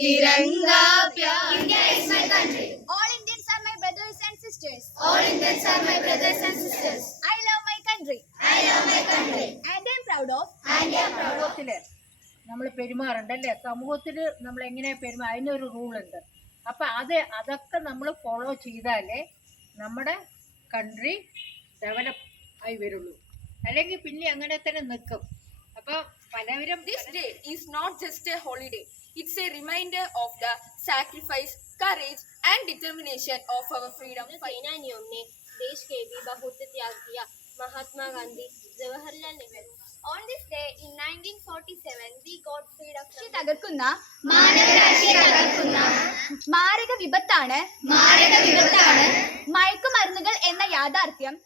Tiranga pyar. India is my country. All Indians are my brothers and sisters. All Indians are my brothers and sisters. I love my country. I love my country. And I am proud of. And I am proud of. സമൂഹത്തില് നമ്മൾ പെരുമാറണ്ടല്ലേ, സമൂഹത്തിൽ നമ്മൾ എങ്ങനെ അതിനൊരു റൂളുണ്ട്. അപ്പം അതൊക്കെ നമ്മൾ follow ചെയ്താലേ നമ്മുടെ കൺട്രി ഡെവലപ്പ് ആയി വരുള്ളൂ. അല്ലെങ്കിൽ പിന്നെ അങ്ങനെ തന്നെ നിൽക്കും. അപ്പം പലവരും This day is not just a holiday. It's a reminder of the sacrifice, courage and determination of our freedom सेनानियों ने देश के भी बहुत त्याग किया. Mahatma Gandhi, Jawaharlal Nehru. On this day in 1947 we got freedom from തകർക്കുന്ന മാനവരാശിയെ തകർക്കുന്ന മാരക വിപത്താണ് മാരക വിപത്താണ് മയക്കുമരുന്നുകൾ എന്ന യാഥാർത്ഥ്യം